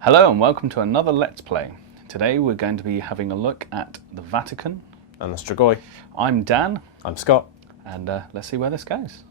Hello and welcome to another Let's Play. Today we're going to be having a look at the Vatican and the Strigoi. I'm Dan. I'm Scott. And let's see where this goes.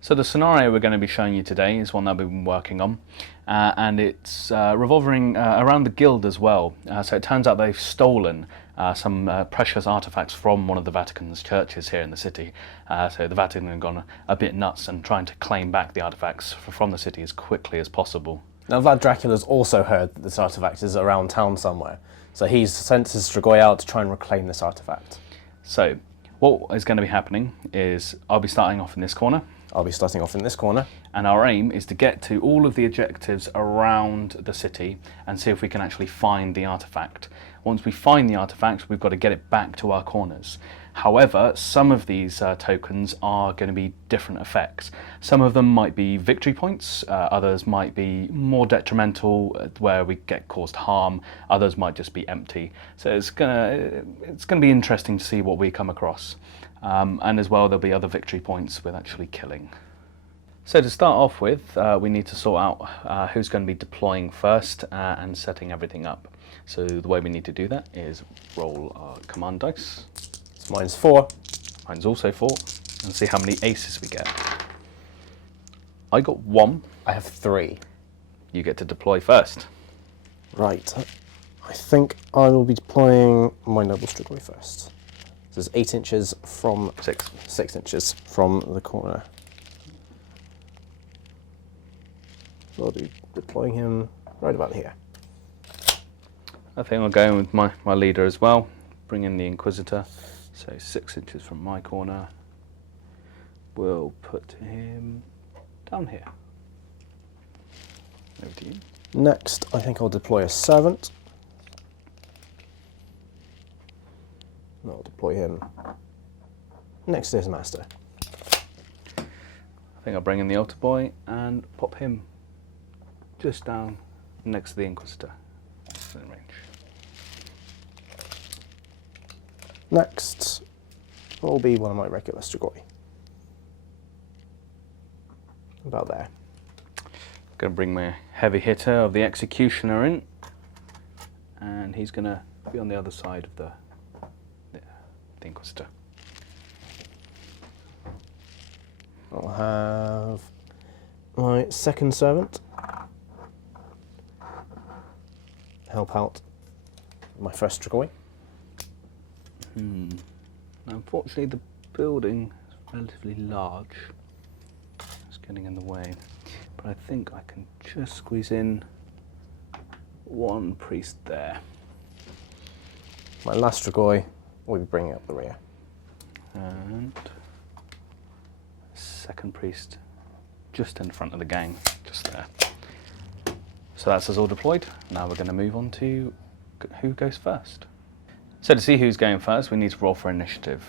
So the scenario we're going to be showing you today is one that we've been working on, and it's revolving around the guild as well. So it turns out they've stolen some precious artifacts from one of the Vatican's churches here in the city. So the Vatican have gone a bit nuts and trying to claim back the artifacts from the city as quickly as possible. Now Vlad Dracula's also heard that this artifact is around town somewhere, so he's sent his Strigoi out to try and reclaim this artifact. So what is going to be happening is I'll be starting off in this corner. I'll be starting off in this corner. And our aim is to get to all of the objectives around the city and see if we can actually find the artifact. Once we find the artifact, we've got to get it back to our corners. However, some of these tokens are going to be different effects. Some of them might be victory points, others might be more detrimental where we get caused harm, others might just be empty. So it's gonna be interesting to see what we come across. And as well, there'll be other victory points with actually killing. So to start off with, we need to sort out who's going to be deploying first and setting everything up. So the way we need to do that is roll our command dice. So mine's 4. Mine's also 4. And see how many aces we get. I got 1. I have 3. You get to deploy first. Right. I think I will be deploying my noble Strigoi first. This is 8 inches from... 6 inches from the corner. So I'll be deploying him right about here. I think I'll go in with my leader as well. Bring in the Inquisitor. So 6 inches from my corner. We'll put him down here. Over to you. Next, I think I'll deploy a servant. And I'll deploy him next to his master. I think I'll bring in the altar boy and pop him just down next to the Inquisitor. In range. Next will be one of my regular Strigoi. About there. Going to bring my heavy hitter of the Executioner in, and he's going to be on the other side of the Inquisitor. I'll have my second servant help out my first Strigoi. Unfortunately, the building is relatively large. It's getting in the way. But I think I can just squeeze in one priest there. My last Strigoi will be bringing up the rear. And second priest just in front of the gang, just there. So that's us all deployed. Now we're going to move on to who goes first. So to see who's going first, we need to roll for initiative.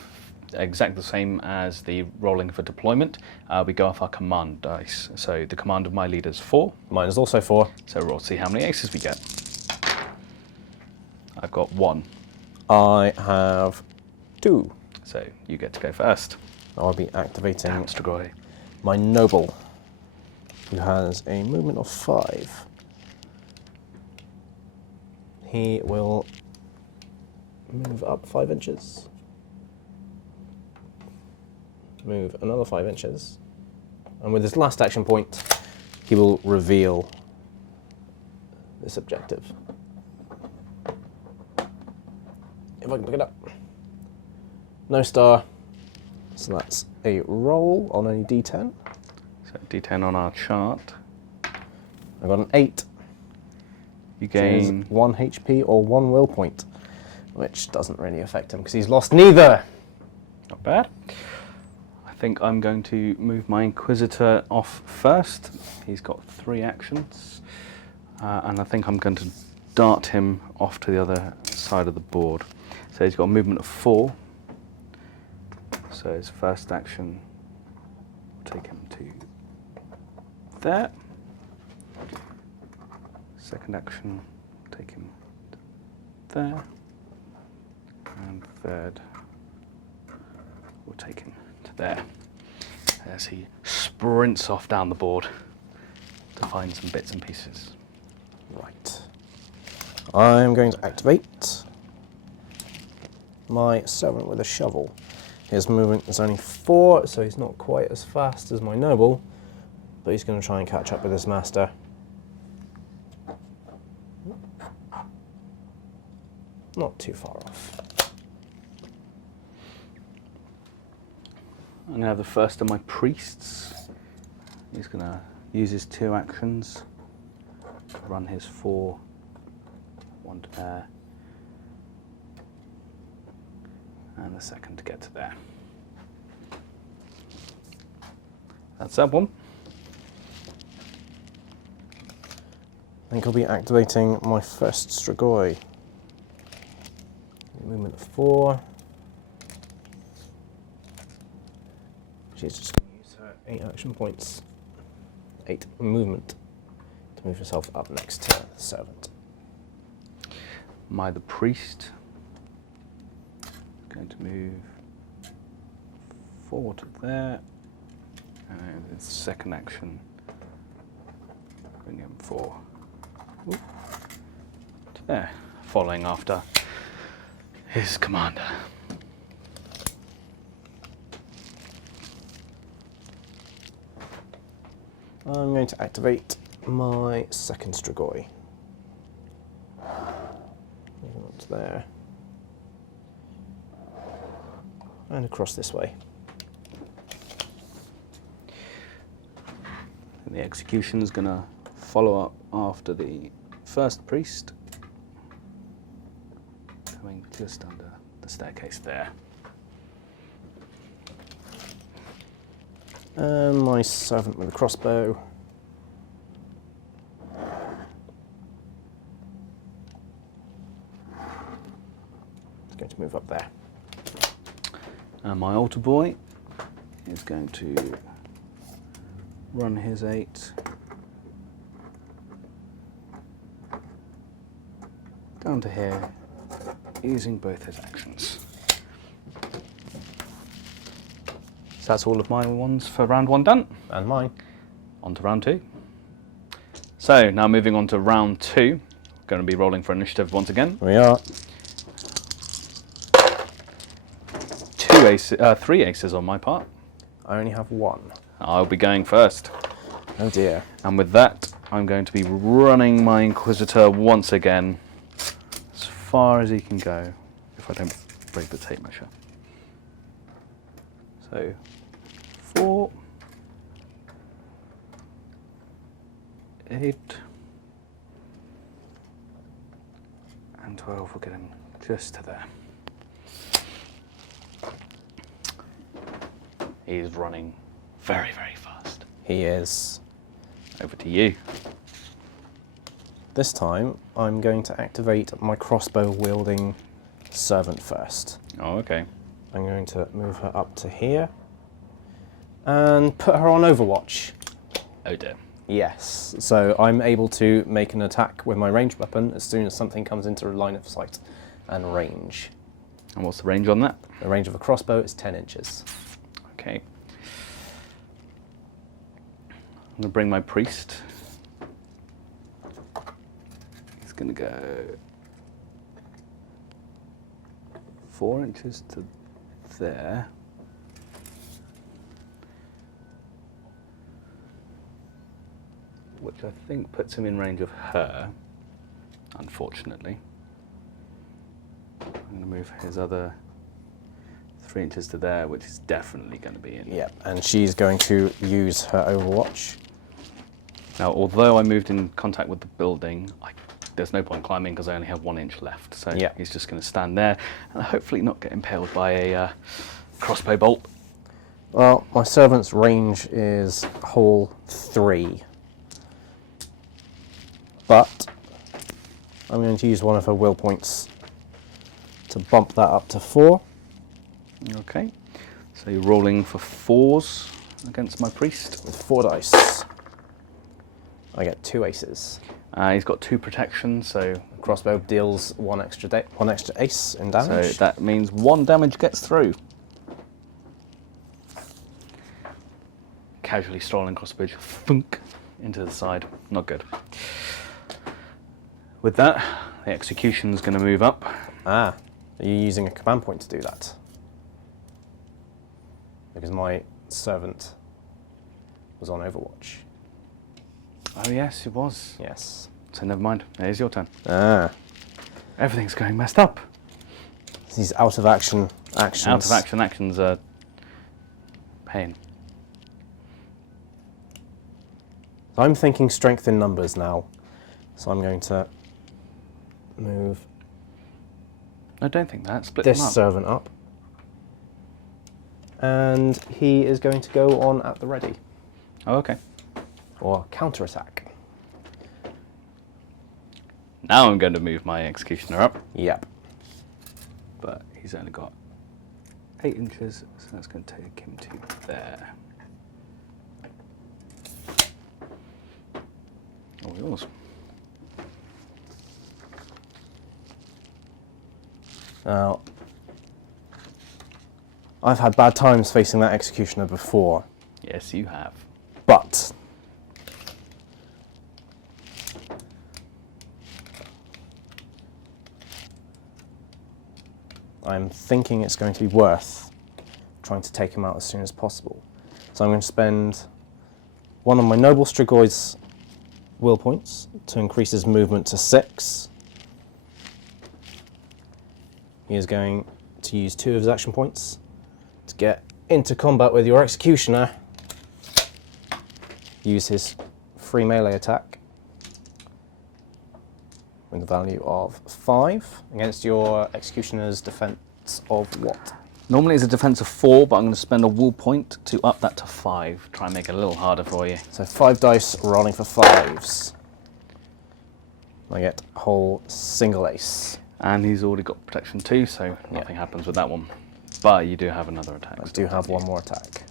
Exactly the same as the rolling for deployment. We go off our command dice. So the command of my leader is 4. Mine is also 4. So roll to see how many aces we get. I've got 1. I have 2. So you get to go first. I'll be activating Strigoi. my noble, who has a movement of 5. He will move up 5 inches. Move another 5 inches. And with his last action point, he will reveal this objective. If I can pick it up. No star. So that's a roll on a d10. So D10 on our chart. I got an 8. You gain 1 HP or 1 will point, which doesn't really affect him because he's lost neither. Not bad. I think I'm going to move my Inquisitor off first. He's got 3 actions. And I think I'm going to dart him off to the other side of the board. So he's got a movement of 4. So his first action will take him to there. Second action, take him to there. And third, we'll take him to there. As he sprints off down the board to find some bits and pieces. Right. I'm going to activate my servant with a shovel. His movement is only 4, so he's not quite as fast as my noble, but he's going to try and catch up with his master. Not too far off. I'm going to have the first of my priests. He's going to use his 2 actions, run his 4, 1 to there, and the second to get to there. That's that one. I think I'll be activating my first Strigoi. Movement of 4. She's just going to use her 8 action points, 8 movement, to move herself up next to the servant. The priest is going to move 4 to there, and its second action, bring him 4 to there, following after his commander. I'm going to activate my second Strigoi. Moving up to there. And across this way. And the execution is going to follow up after the first priest, coming just under the staircase there. And my servant with a crossbow. Is going to move up there. And my altar boy is going to run his 8 down to here, using both his actions. So that's all of my ones for round 1 done. And mine. On to round 2. So now moving on to round 2, going to be rolling for initiative once again. We are. 3 aces on my part. I only have 1. I'll be going first. Oh dear. And with that, I'm going to be running my Inquisitor once again, as far as he can go, if I don't break the tape measure. So, 4, 8, and 12 will get him just to there. He's running very, very fast. He is. Over to you. This time, I'm going to activate my crossbow-wielding servant first. Oh, okay. I'm going to move her up to here and put her on Overwatch. Oh dear. Yes, so I'm able to make an attack with my ranged weapon as soon as something comes into line of sight and range. And what's the range on that? The range of a crossbow is 10 inches. Okay. I'm going to bring my priest. He's going to go 4 inches to there. Which I think puts him in range of her, unfortunately. I'm going to move his other 3 inches to there, which is definitely going to be in. Yep, and she's going to use her Overwatch. Now, although I moved in contact with the building, there's no point climbing because I only have 1 inch left. So yep. He's just going to stand there and hopefully not get impaled by a crossbow bolt. Well, my servant's range is whole 3. But I'm going to use one of her will points to bump that up to 4. Okay, so you're rolling for 4s against my priest. With 4 dice, I get 2 aces. He's got 2 protection, so Crossbow deals 1 extra ace in damage. So that means 1 damage gets through. Casually strolling across the bridge, thunk, into the side. Not good. With that, the execution's going to move up. Ah, are you using a command point to do that? Because my servant was on Overwatch. Oh yes, it was. Yes. So never mind. It is your turn. Ah. Everything's going messed up. These out of action actions. Out of action actions are pain. I'm thinking strength in numbers now. So I'm going to move I don't think that. Split them this up. servant up. And he is going to go on at the ready. Oh, okay. Or counter-attack. Now I'm going to move my executioner up, Yep. but he's only got 8 inches, so that's going to take him to there. All yours. Now, I've had bad times facing that executioner before, Yes, you have. but I'm thinking it's going to be worth trying to take him out as soon as possible. So I'm going to spend one of my Noble Strigoi's will points to increase his movement to 6. He is going to use 2 of his action points to get into combat with your executioner. Use his free melee attack with a value of 5 against your executioner's defense of what? Normally it's a defense of 4, but I'm going to spend a wool point to up that to 5. Try and make it a little harder for you. So 5 dice rolling for 5s. I get a whole single ace. And he's already got protection 2, so nothing happens with that one. But you do have another attack. I do have one more attack.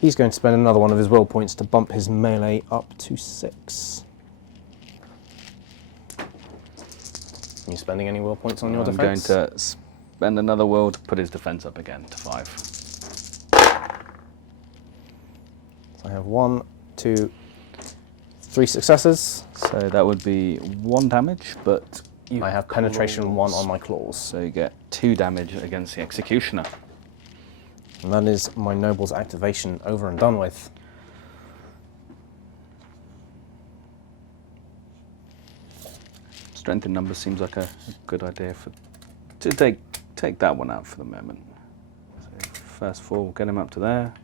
He's going to spend another one of his will points to bump his melee up to 6. Are you spending any will points on your defense? I'm going to spend another will to put his defense up again to 5. So I have 1, 2, 3 successes. So that would be 1 damage, but I have penetration 1 on my claws. So you get 2 damage against the executioner. And that is my noble's activation over and done with. Strength in numbers seems like a good idea to take that one out for the moment. So first fall, we'll get him up to there.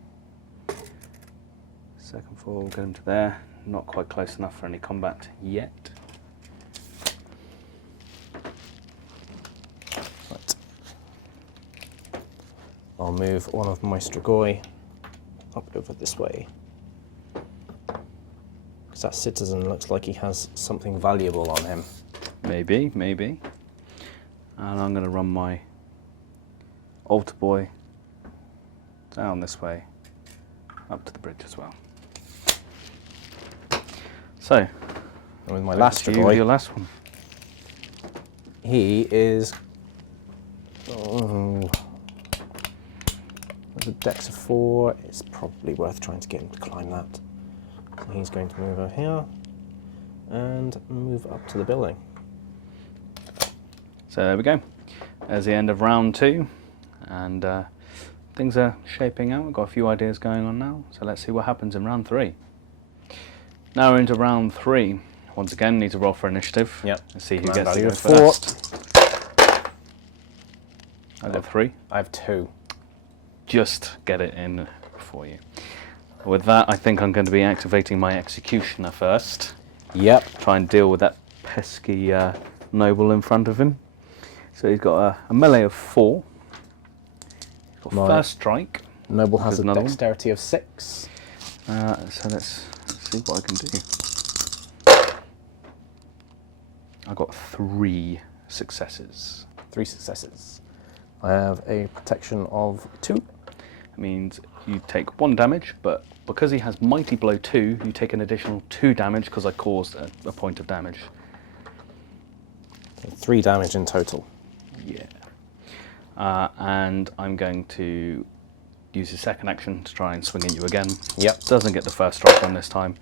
Second fall, we'll get him to there. Not quite close enough for any combat yet. Right. I'll move one of my Strigoi up over this way. Because that citizen looks like he has something valuable on him. Maybe, maybe. And I'm going to run my altar boy down this way, up to the bridge as well. So, And with my last your Strigoi, last one. he is... Oh, with a dex of 4, it's probably worth trying to get him to climb that. So he's going to move over here and move up to the building. So there we go. There's the end of round 2, and things are shaping out. We've got a few ideas going on now, so let's see what happens in round 3. Now we're into round 3. Once again, need to roll for initiative. Yep. Let's see who Command gets to value go of 4. first. I got 3. I have 2. Just get it in for you. With that, I think I'm going to be activating my executioner first. Yep. Try and deal with that pesky noble in front of him. So he's got a melee of 4. He's got Right. first strike. Noble has There's a another one. dexterity of 6. So let's see what I can do. I got 3 successes. 3 successes. I have a protection of 2. It means you take 1 damage, but because he has Mighty Blow 2, you take an additional 2 damage because I caused a point of damage. 3 damage in total. Yeah. And I'm going to use his second action to try and swing at you again. Yep. Doesn't get the first strike on this time,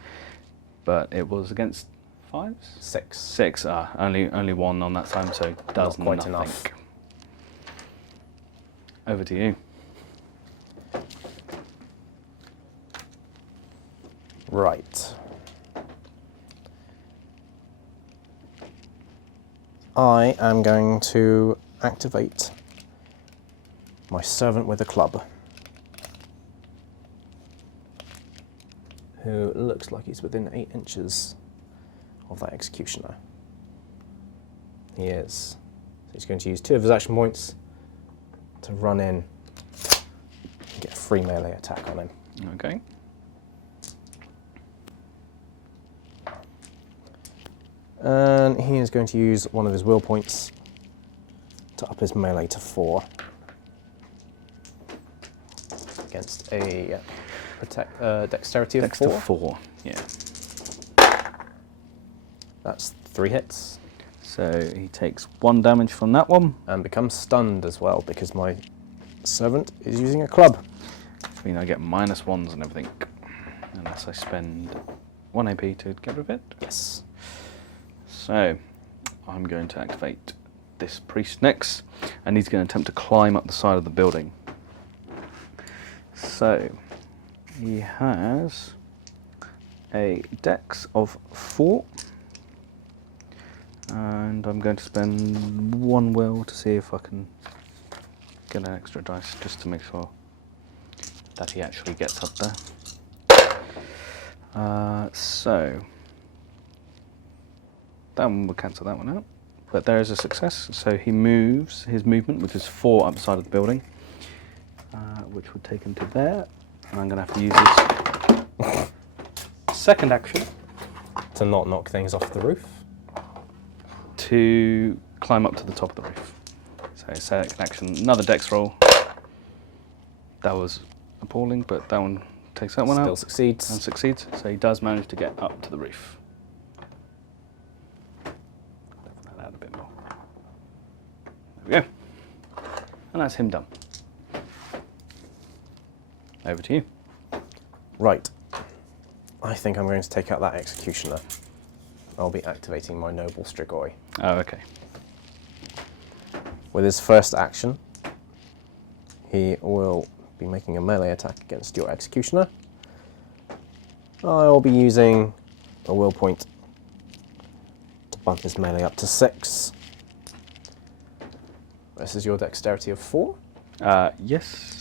but it was against 5s? 6. 6. Only 1 on that time, so does Not quite nothing. enough. Over to you. Right. I am going to activate my servant with a club, who looks like he's within 8 inches of that executioner. He is. So he's going to use 2 of his action points to run in and get a free melee attack on him. Okay. And he is going to use one of his will points to up his melee to 4 against a dexterity of Dex 4. to 4, yeah. That's 3 hits. So he takes 1 damage from that one. And becomes stunned as well because my servant is using a club. Which means I get -1s and everything. Unless I spend 1 AP to get rid of it. Yes. So I'm going to activate this priest next, and he's going to attempt to climb up the side of the building. So he has a dex of 4, and I'm going to spend 1 will to see if I can get an extra dice just to make sure that he actually gets up there. So that one will cancel that one out. But there is a success, so he moves his movement, which is 4 up the side of the building, which would take him to there. And I'm going to have to use his second action To not knock things off the roof. to climb up to the top of the roof. So second action, another dex roll. That was appalling, but that one takes that one Still out succeeds. and succeeds. So he does manage to get up to the roof. Level that out a bit more. There we go. And that's him done. Over to you. Right. I think I'm going to take out that executioner. I'll be activating my noble Strigoi. Oh, okay. With his first action, he will be making a melee attack against your executioner. I'll be using a will point to bump his melee up to 6. This is your dexterity of 4. Yes.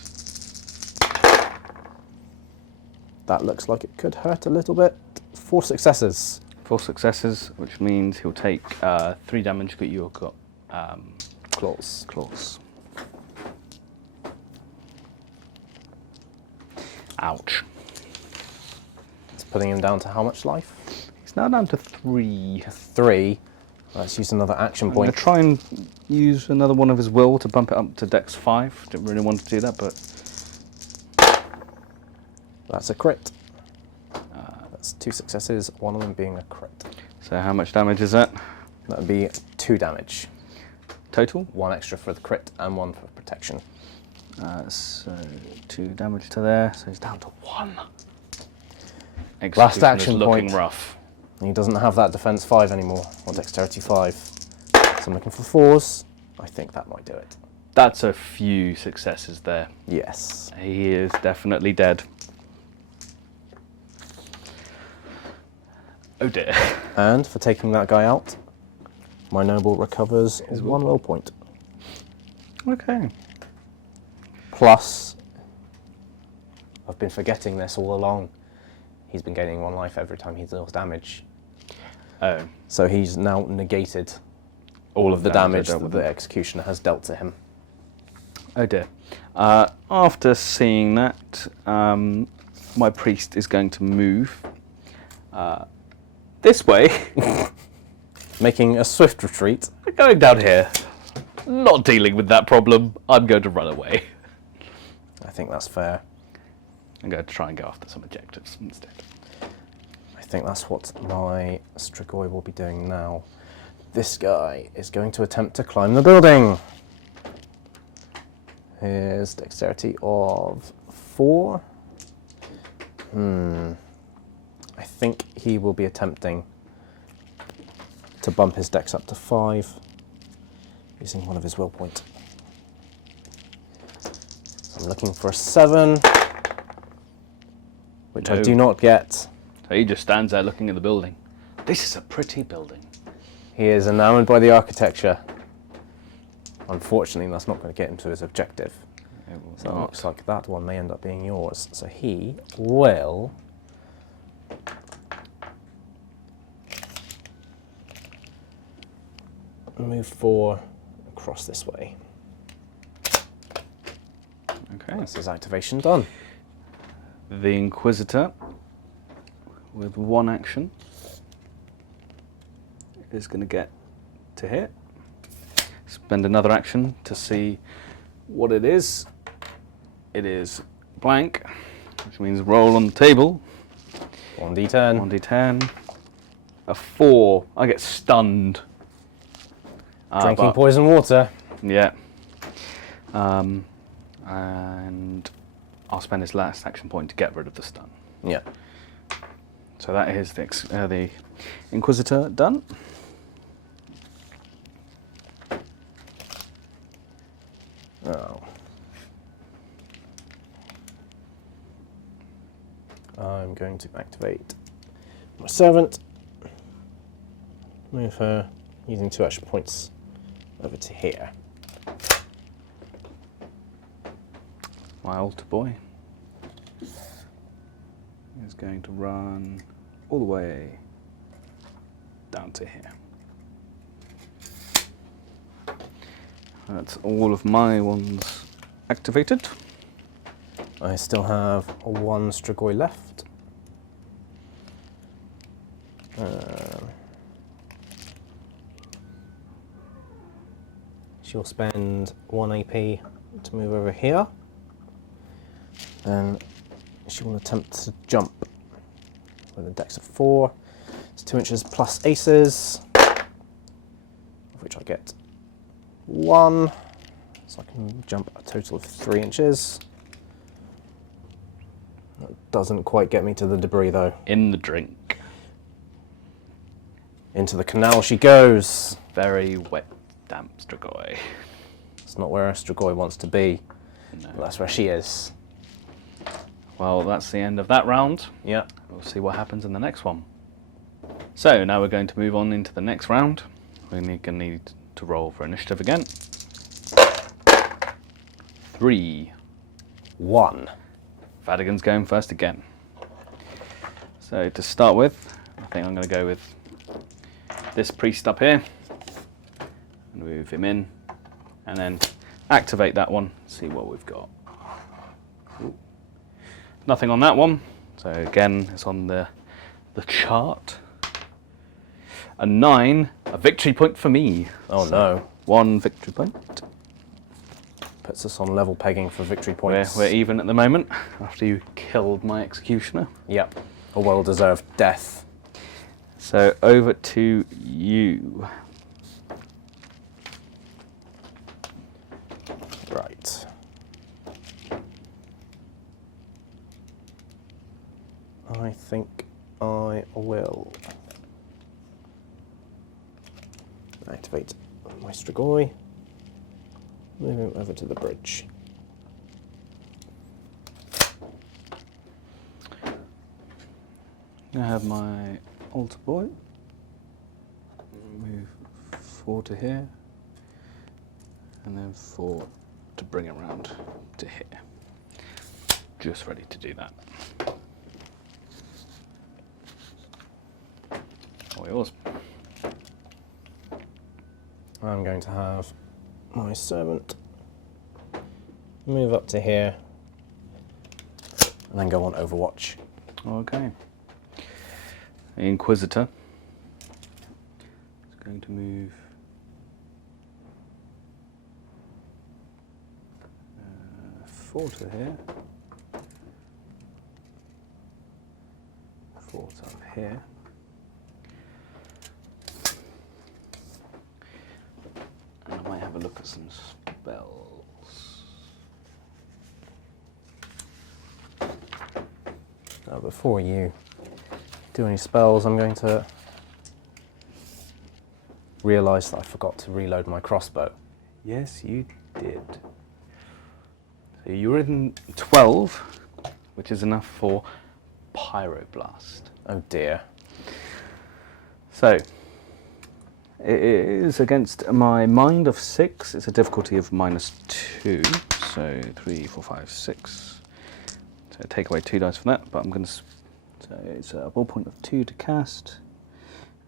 That looks like it could hurt a little bit. 4 successes. 4 successes, which means he'll take 3 damage, but you've got Claws. claws. Ouch. It's putting him down to how much life? He's now down to 3. 3. Let's use another action I'm going point. to try and use another one of his will to bump it up to Dex 5. Didn't really want to do that, but That's a crit. That's 2 successes, one of them being a crit. so how much damage is that? That would be 2 damage. Total? 1 extra for the crit and 1 for protection. So 2 damage to there, so he's down to 1. Last Executioner's action looking point. rough. And he doesn't have that defense 5 anymore, or dexterity 5. So I'm looking for 4s. I think that might do it. That's a few successes there. Yes. He is definitely dead. Oh dear. And for taking that guy out, my noble recovers His 1 will point. Okay. Plus, I've been forgetting this all along. He's been gaining 1 life every time he deals damage. Oh. So he's now negated all of the damage dealt that with the him. executioner has dealt to him. Oh dear. After seeing that, my priest is going to move this way. Making a swift retreat. Going down here. Not dealing with that problem. I'm going to run away. I think that's fair. I'm going to try and go after some objectives instead. I think that's what my Strigoi will be doing now. This guy is going to attempt to climb the building. His dexterity of 4. I think he will be attempting to bump his dex up to 5 using one of his will point. So I'm looking for a 7, which I No. do not get. So he just stands there looking at the building. This is a pretty building. He is enamoured by the architecture. Unfortunately, that's not going to get him to his objective. It will So it not. looks like that one may end up being yours. So he will move 4 across this way. Okay. That's his activation done. The Inquisitor, with 1 action, is going to get to hit. Spend another action to see what it is. It is blank, which means roll on the table. 1d10. 1d10. A 4. I get stunned. Drinking But- poison water. Yeah. And I'll spend his last action point to get rid of the stun. Yeah. So that is the Inquisitor done. Oh. I'm going to activate my servant. Move her using 2 action points over to here. My altar boy is going to run all the way down to here. That's all of my ones activated. I still have 1 Strigoi left. She'll spend 1 AP to move over here. Then she will attempt to jump with a dex of 4. It's 2 inches plus aces, of which I get 1. So I can jump a total of 3 inches. That doesn't quite get me to the debris though. In the drink. Into the canal she goes. Very wet, damp Strigoi. It's not where a Strigoi wants to be, No. but that's where she is. Well, that's the end of that round. Yeah. We'll see what happens in the next one. So now we're going to move on into the next round. We're going to need to roll for initiative again. 3. 1. Vatican's going first again. So to start with, I think I'm going to go with this priest up here. And move him in. And then activate that one. See what we've got. Ooh. Nothing on that one. So again, it's on the chart. A 9, a victory point for me. Oh So no. 1 victory point. Puts us on level pegging for victory points. We're even at the moment, after you killed my executioner. Yep. A well-deserved death. So over to you. Right. I think I will activate my Strigoi. Move him over to the bridge. I have my altar boy. Move 4 to here. And then 4 to bring it round to here. Just ready to do that. All yours. I'm going to have my servant move up to here and then go on Overwatch. Okay. The Inquisitor is going to move 4 to here. 4 to up here. And I might have a look at some spells. Now, before you do any spells, I'm going to realised that I forgot to reload my crossbow. Yes, you did. So you're in 12, which is enough for Pyroblast. Oh dear. So, it is against my mind of 6. It's a difficulty of -2. So 3, 4, 5, 6. So take away 2 dice from that, but I'm going to. So it's a ball point of 2 to cast.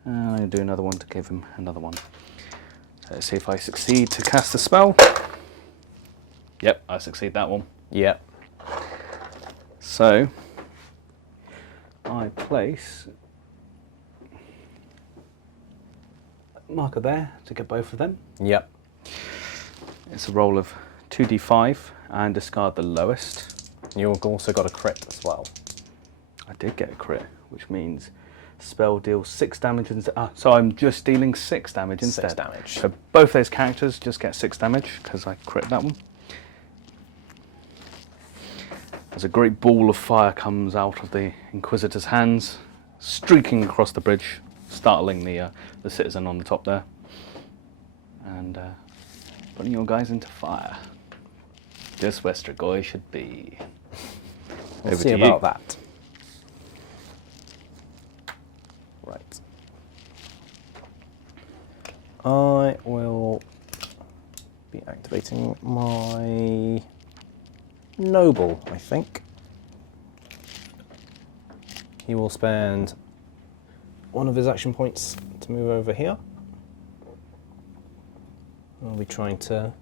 And I'm going to do another one to give him another one. So let's see if I succeed to cast the spell. Yep, I succeed that one. Yep. So I place a marker there to get both of them. Yep. It's a roll of 2d5 and discard the lowest. You've also got a crit as well. I did get a crit, which means spell deals 6 damage instead. So I'm just dealing 6 damage instead. 6 damage. So both those characters just get 6 damage because I crit that one. As a great ball of fire comes out of the Inquisitor's hands, streaking across the bridge, startling the citizen on the top there, and putting your guys into fire. Just where Strigoi should be. We'll Over see to about you. that. Right. I will be activating my noble, I think. He will spend one of his action points to move over here. I'll be trying to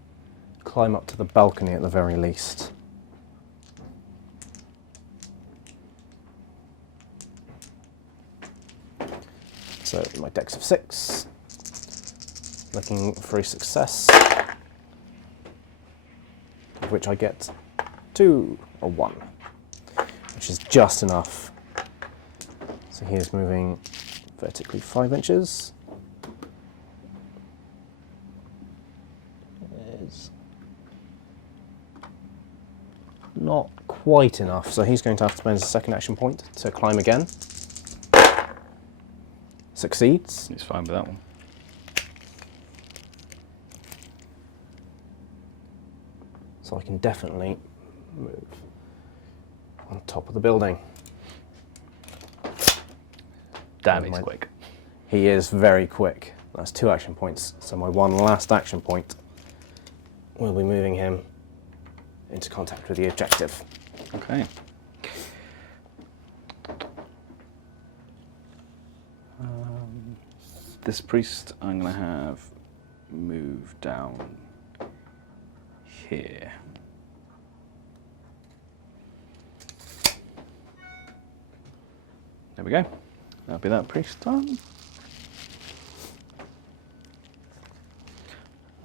climb up to the balcony at the very least. So my dex of 6, looking for a success, of which I get 2 or 1, which is just enough. So he is moving vertically 5 inches. It is not quite enough, so he's going to have to spend his second action point to climb again. Succeeds. He's fine with that one. So I can definitely move on top of the building. Damn, he's quick. He is very quick. That's 2 action points. So my one last action point will be moving him into contact with the objective. Okay. This priest I'm going to have move down here. There we go. That'll be that priest done.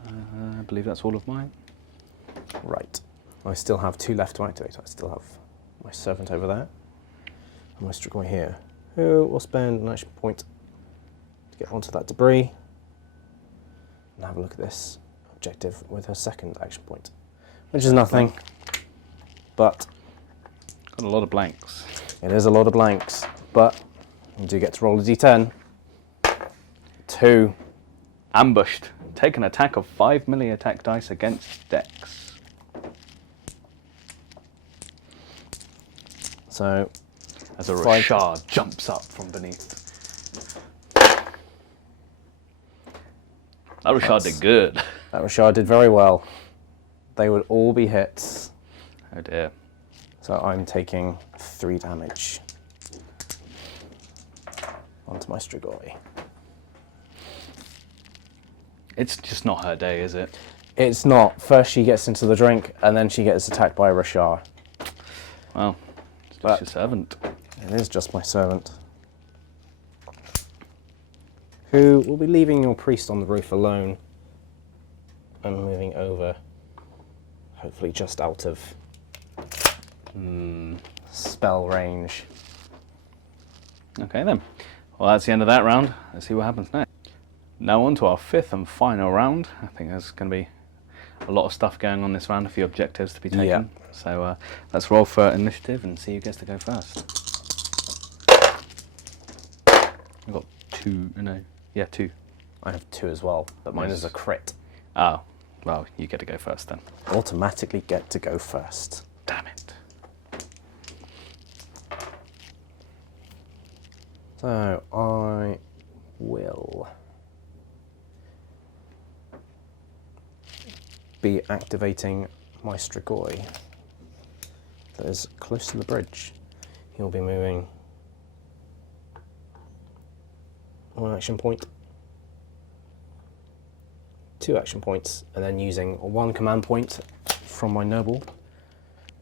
I believe that's all of mine. Right. I still have 2 left to activate. I still have my servant over there and my Strigoi here, who will spend an action point to get onto that debris and have a look at this objective with her second action point, which is nothing, but Got a lot of blanks. it is a lot of blanks, but you do get to roll a d10. 2. Ambushed. Take an attack of 5 melee attack dice against Dex. So As a 5. Rashard jumps up from beneath. That Rashard did good. that Rashard did very well. They would all be hits. Oh dear. So I'm taking 3 damage onto my Strigoi. It's just not her day, is it? It's not. First she gets into the drink, and then she gets attacked by a Rashar. Well, it's just But- your servant. It is just my servant, who will be leaving your priest on the roof alone and moving over, hopefully just out of spell range. Okay then. Well, that's the end of that round. Let's see what happens next. Now on to our 5th and final round. I think there's going to be a lot of stuff going on this round, a few objectives to be taken. Yeah. So let's roll for initiative and see who gets to go first. I've got 2, no, yeah, 2. I have 2 as well, but mine Nice. is a crit. Oh, well, you get to go first then. Automatically get to go first. Damn it. So I will be activating my Strigoi that is close to the bridge. He'll be moving 1 action point, 2 action points, and then using 1 command point from my noble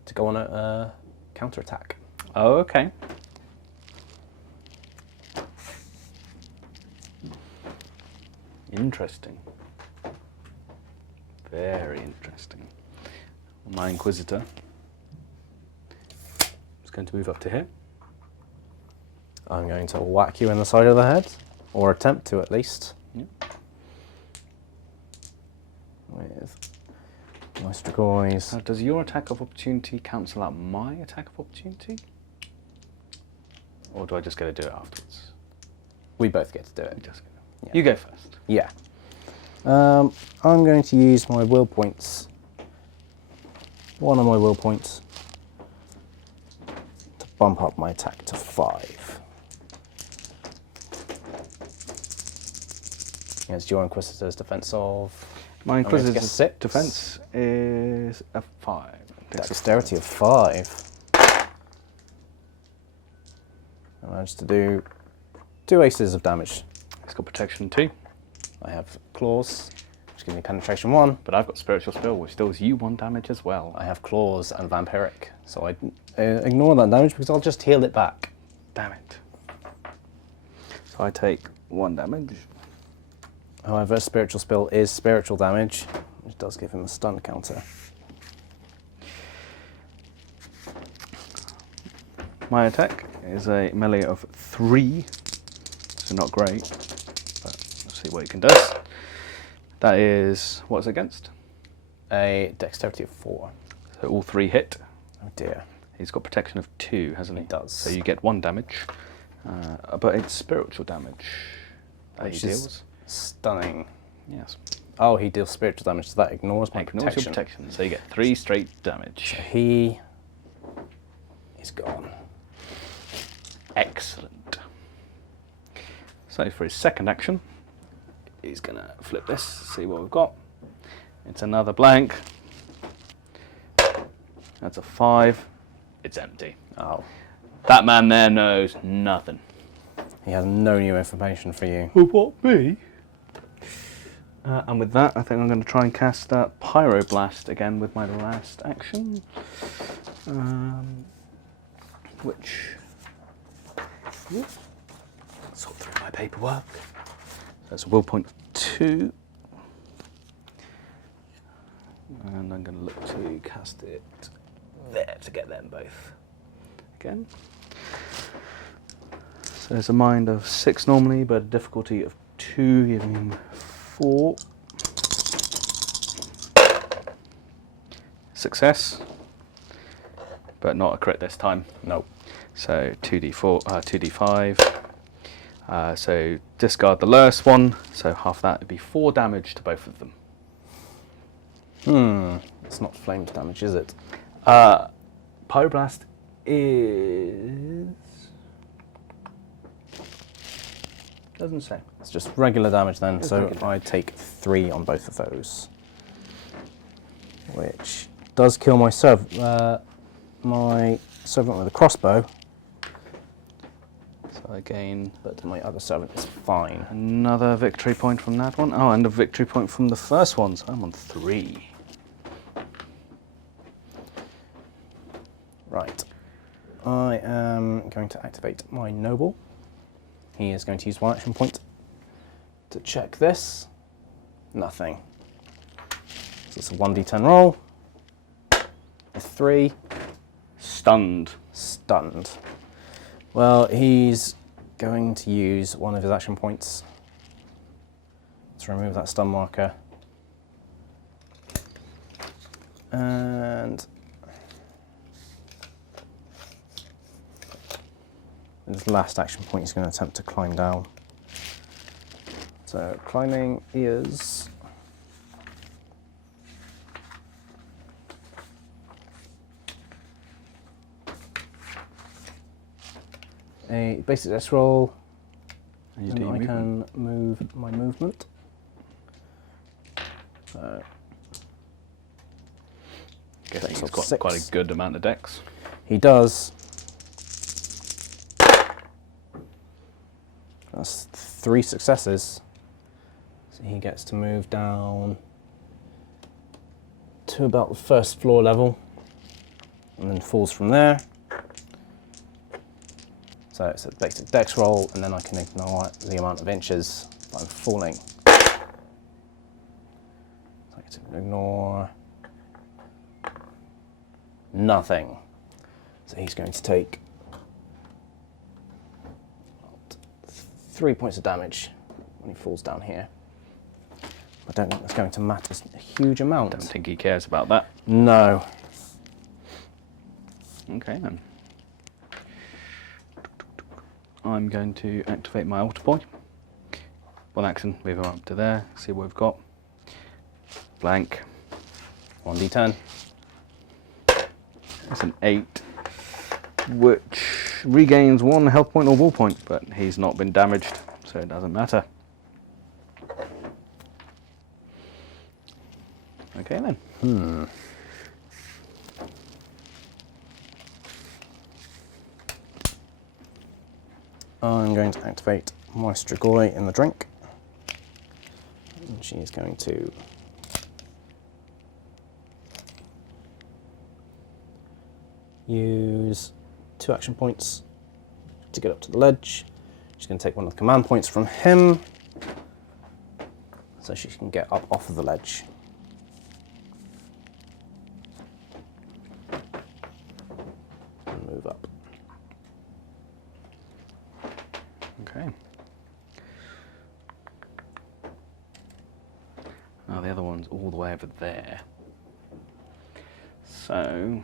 to go on a counter-attack. Oh, okay. Interesting. Very interesting. My Inquisitor is going to move up to here. I'm going to whack you in the side of the head, or attempt to at least, Yep. with my Strigois. Now, does your attack of opportunity cancel out my attack of opportunity? Or do I just get to do it afterwards? We both get to do it. Just Yeah. You go first. Yeah. I'm going to use my will points, 1 of my will points, to bump up my attack to 5. Against your Inquisitor's defense of My going to get Inquisitor's 6. defense is a 5. Dexterity of 5. I managed to do 2 aces of damage. It's got protection 2, I have claws, which gives me penetration 1. but I've got spiritual spell, which deals you 1 damage as well. I have claws and vampiric, so I ignore that damage because I'll just heal it back. Damn it. So I take 1 damage. However, spiritual spell is spiritual damage, which does give him a stun counter. My attack is a melee of 3, so not great, but let's see what he can do. That is, what's it against? A dexterity of 4. So all 3 hit. Oh dear. He's got protection of 2, hasn't he? He does. So you get 1 damage, but it's spiritual damage that Which he is deals. stunning. Yes. Oh, he deals spiritual damage, so that ignores my Ignores protection. your protection, so you get 3 straight damage. So he is gone. Excellent. So for his second action, he's going to flip this, see what we've got. It's another blank. That's a 5. It's empty. Oh, That man there knows nothing. he has no new information for you. What, me? And with that, I think I'm going to try and cast Pyroblast again with my last action. Which... sort through my paperwork. That's a will point of 2. And I'm going to look to cast it there to get them both again. So there's a mind of 6 normally, but a difficulty of 2, giving 4. Success, but not a crit this time. No. So 2d4, 2d5. So discard the lowest one. So half that would be 4 damage to both of them. It's not flames damage, is it? Pyroblast is... doesn't say. It's just regular damage then, It's so regular I take 3 on both of those. Which does kill my servant with a crossbow, So I gain but my other servant is fine. another victory point from that one. Oh, and a victory point from the first one, so I'm on 3. Right. I am going to activate my noble. He is going to use 1 action point to check this. Nothing. So it's a 1d10 roll. A 3. Stunned. Stunned. Well, he's going to use one of his action points to remove that stun marker. And with his last action point, he's going to attempt to climb down. So climbing is a basic dex roll, And you and do your I movement. can move my movement. So Guessing dex he's of got 6. quite a good amount of dex. He does. That's 3 successes. So he gets to move down to about the first floor level and then falls from there. So it's a basic dex roll, and then I can ignore the amount of inches that I'm falling. So I get to ignore nothing. So he's going to take 3 points of damage when he falls down here. I don't think that's going to matter a huge amount. Don't think he cares about that. No. Okay then. I'm going to activate my altar boy. One action, move him up to there, see what we've got. Blank. 1d10. It's an 8, which regains 1 health point or will point, but he's not been damaged, so it doesn't matter. Okay then. I'm going to activate my Strigoi in the drink. And she's going to use 2 action points to get up to the ledge. She's going to take one of the command points from him so she can get up off of the ledge. And move up. Okay. Now the other one's all the way over there. So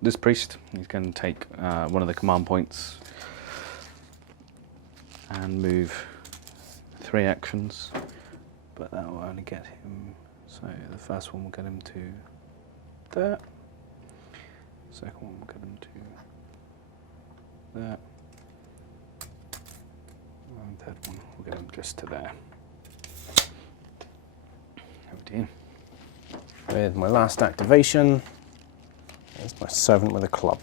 this priest, he's going to take one of the command points and move 3 actions, but that will only get him. So the first one will get him to there. Second one will get him to there. And third one will get him just to there. Over to you. With my last activation, there's my servant with a club.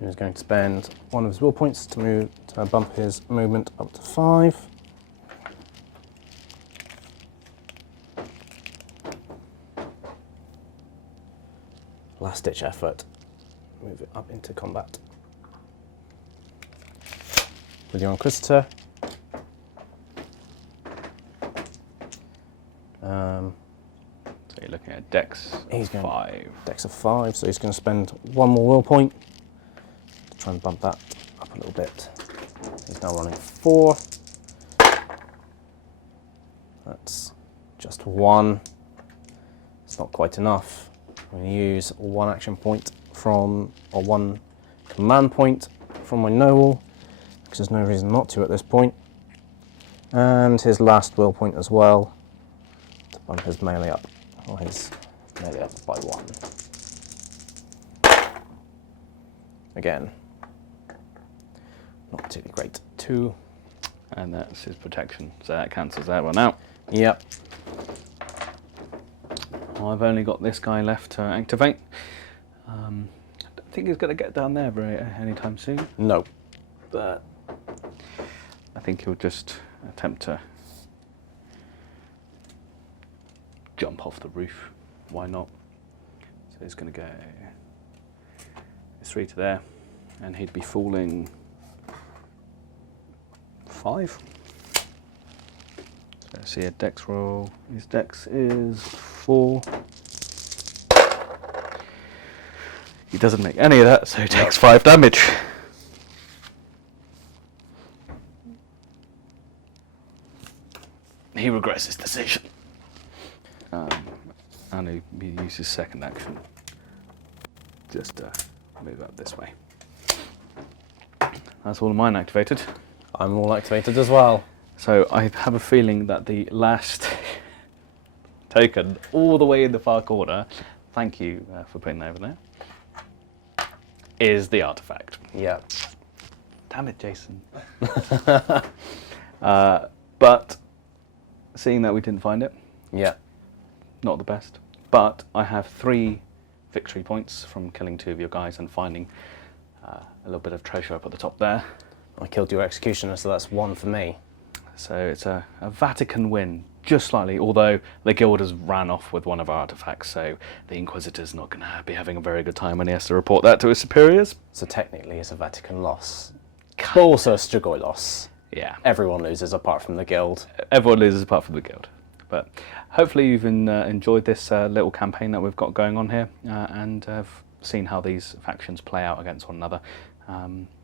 He's going to spend one of his will points to bump his movement up to 5. Last ditch effort, move it up into combat. With your Inquisitor. So you're looking at Dex He's going 5. Dex of 5, so he's going to spend 1 more will point to try and bump that up a little bit. He's now running 4. That's just 1. It's not quite enough. I'm going to use 1 action point from, or 1 command point from my noble, because there's no reason not to at this point. And his last will point as well, to bump his melee up, or his melee up by 1. Again, not particularly great. 2. And that's his protection, so that cancels that one out. Yep. I've only got this guy left to activate. I don't think he's going to get down there anytime soon, No. but I think he'll just attempt to jump off the roof. Why not? So he's going to go 3 to there, and he'd be falling 5. So see a dex roll. His dex is 4. He doesn't make any of that, so he takes 5 damage. He regrets his decision. And he uses his second action just to move up this way. That's all of mine activated. I'm all activated as well. So I have a feeling that the last token, all the way in the far corner, thank you for putting that over there, is the artifact. Yeah. Damn it, Jason. But seeing that we didn't find it, Yeah. not the best. But I have 3 victory points from killing 2 of your guys and finding a little bit of treasure up at the top there. I killed your executioner, so that's 1 for me. So it's a Vatican win, just slightly, although the guild has ran off with one of our artifacts, so the Inquisitor's not going to be having a very good time when he has to report that to his superiors. So technically it's a Vatican loss. But also a Strigoi loss. Yeah. Everyone loses apart from the guild. Everyone loses apart from the guild. But hopefully you've enjoyed this little campaign that we've got going on here and have seen how these factions play out against one another.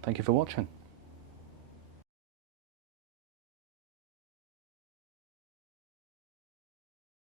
Thank you for watching.